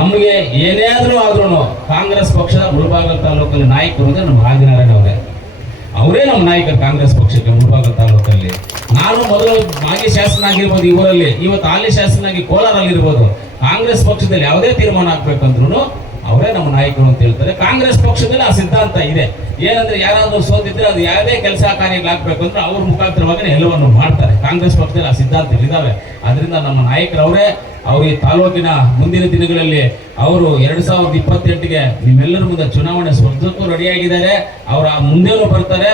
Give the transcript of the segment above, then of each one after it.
ನಮಗೆ ಏನೇ ಆದ್ರೂ ಕಾಂಗ್ರೆಸ್ ಪಕ್ಷದ ಮುಳಬಾಗಿಲು ತಾಲೂಕಲ್ಲಿ ನಾಯಕರು ಅಂದ್ರೆ ನಮ್ಮ ಆದಿನಾರಾಯಣ ಅವರೇ ನಮ್ಮ ನಾಯಕರು ಕಾಂಗ್ರೆಸ್ ಪಕ್ಷಕ್ಕೆ ಮುಳಬಾಗಿಲು ತಾಲೂಕಲ್ಲಿ. ನಾನು ಮೊದಲು ಮಾಜಿ ಶಾಸನ ಆಗಿರ್ಬೋದು ಈ ಊರಲ್ಲಿ, ಇವತ್ತು ಹಾಲಿ ಶಾಸನಾಗಿ ಕೋಲಾರಲ್ಲಿ ಇರ್ಬೋದು. ಕಾಂಗ್ರೆಸ್ ಪಕ್ಷದಲ್ಲಿ ಯಾವುದೇ ತೀರ್ಮಾನ ಆಗ್ಬೇಕಂದ್ರೂ ಅವರೇ ನಮ್ಮ ನಾಯಕರು ಅಂತ ಹೇಳ್ತಾರೆ. ಕಾಂಗ್ರೆಸ್ ಪಕ್ಷದಲ್ಲಿ ಆ ಸಿದ್ಧಾಂತ ಇದೆ. ಏನಂದ್ರೆ ಯಾರಾದ್ರೂ ಸೋತಿದ್ರೆ ಅದು ಯಾವುದೇ ಕೆಲಸ ಕಾರ್ಯಗಳಾಗಬೇಕು ಅಂದ್ರೆ ಅವ್ರ ಮುಖಾಂತರವಾಗಿ ಎಲ್ಲವನ್ನು ಮಾಡ್ತಾರೆ. ಕಾಂಗ್ರೆಸ್ ಪಕ್ಷದಲ್ಲಿ ಆ ಸಿದ್ಧಾಂತಗಳಿದ್ದಾವೆ. ಅದರಿಂದ ನಮ್ಮ ನಾಯಕರು ಅವರೇ. ಅವರು ಈ ತಾಲೂಕಿನ ಮುಂದಿನ ದಿನಗಳಲ್ಲಿ ಅವರು 2028ಗೆ ನಿಮ್ಮೆಲ್ಲರ ಮುಂದೆ ಚುನಾವಣೆ ಸ್ಪರ್ಧಕ್ಕೂ ರೆಡಿಯಾಗಿದ್ದಾರೆ. ಅವರ ಮುಂದೆನೂ ಬರ್ತಾರೆ.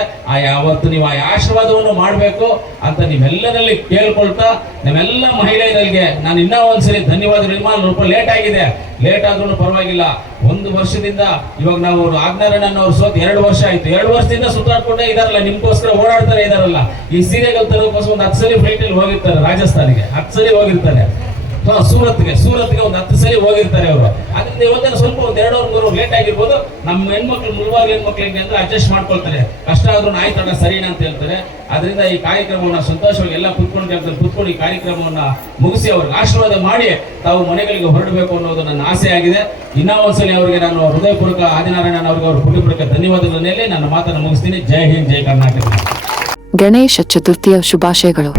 ಯಾವತ್ತು ನೀವು ಆ ಆಶೀರ್ವಾದವನ್ನು ಮಾಡಬೇಕು ಅಂತ ನೀವೆಲ್ಲರಲ್ಲಿ ಕೇಳ್ಕೊಳ್ತಾ, ನಮ್ಮೆಲ್ಲ ಮಹಿಳೆಯರಿಗೆ ನಾನು ಇನ್ನೂ ಒಂದ್ಸರಿ ಧನ್ಯವಾದಗಳು. ಸ್ವಲ್ಪ ಲೇಟ್ ಆಗಿದೆ, ಲೇಟ್ ಆದ್ರೂ ಪರವಾಗಿಲ್ಲ. 1 ವರ್ಷದಿಂದ ಇವಾಗ ನಾವು ಆಜ್ಞಾರಣ್ಣ ಅವ್ರು ಸೋತ್ 2 ವರ್ಷ ಆಯ್ತು. 2 ವರ್ಷದಿಂದ ಸುತ್ತಾಡ್ಕೊಂಡೇ ಇದಾರಲ್ಲ, ನಿಮ್ಗೋಸ್ಕರ ಓಡಾಡ್ತಾರೆ ಇದಾರಲ್ಲ. ಈ ಸೀರೆಗಳು ತರೋಕ್ಕೋಸ್ಕರ ಒಂದು 10 ಸಲ ಫ್ಲೈಟ್ ಅಲ್ಲಿ ಹೋಗಿರ್ತಾರೆ, ರಾಜಸ್ಥಾನಿಗೆ 10 ಸಲ ಹೋಗಿರ್ತಾರೆ, ಸೂರತ್ಗೆ ಒಂದು 10 ಸಲ ಹೋಗಿರ್ತಾರೆ ಅವರು. ಅದರಿಂದ ಇವತ್ತೇನು ಸ್ವಲ್ಪ ಒಂದು 2-3 ಲೇಟ್ ಆಗಿರ್ಬೋದು. ನಮ್ಮ ಹೆಣ್ಮಕ್ಳು ಮುಳುವಾಗಿ ಹೆಣ್ಮಕ್ಳಿಗೆ ಅಂದ್ರೆ ಅಡ್ಜಸ್ಟ್ ಮಾಡ್ಕೊಳ್ತಾರೆ. ಕಷ್ಟ ಆದ್ರೂ ಆಯ್ತಣ್ಣ ಸರಿನಾ ಅಂತ ಹೇಳ್ತಾರೆ. ಅದರಿಂದ ಈ ಕಾರ್ಯಕ್ರಮವನ್ನು ಸಂತೋಷವಾಗಿ ಎಲ್ಲ ಕುತ್ಕೊಂಡು ಈ ಕಾರ್ಯಕ್ರಮವನ್ನ ಮುಗಿಸಿ ಅವ್ರಿಗೆ ಆಶೀರ್ವಾದ ಮಾಡಿ ತಾವು ಮನೆಗಳಿಗೆ ಹೊರಡಬೇಕು ಅನ್ನೋದು ನನ್ನ ಆಸೆ ಆಗಿದೆ. ಇನ್ನೂ ಒಂದ್ಸಲಿ ಅವರಿಗೆ ನಾನು ಹೃದಯಪೂರ್ವಕ ಆದಿನಾರಾಯಣ ಅವರಿಗೆ ಅವ್ರ ಕುಟುಂಬಕ್ಕೆ ಧನ್ಯವಾದಗಳನ್ನೇ ನನ್ನ ಮಾತನ್ನು ಮುಗಿಸ್ತೀನಿ. ಜೈ ಹಿಂದ್, ಜೈ ಕರ್ನಾಟಕ. ಗಣೇಶ ಚತುರ್ಥಿಯ ಶುಭಾಶಯಗಳು.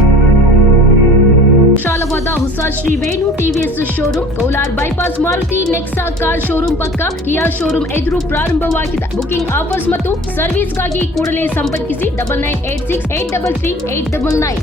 ವಿಶಾಲವಾದ ಹೊಸ Shri Venu TVS showroom Kolar bypass Maruti Nexa car showroom ಪಕ್ಕ ಕಿಯಾ ಶೋರೂಮ್ ಎದುರು ಪ್ರಾರಂಭವಾಗಿದೆ. ಬುಕಿಂಗ್ ಆಫರ್ಸ್ ಮತ್ತು ಸರ್ವಿಸ್ಗಾಗಿ ಕೂಡಲೇ ಸಂಪರ್ಕಿಸಿ 9986 833 899.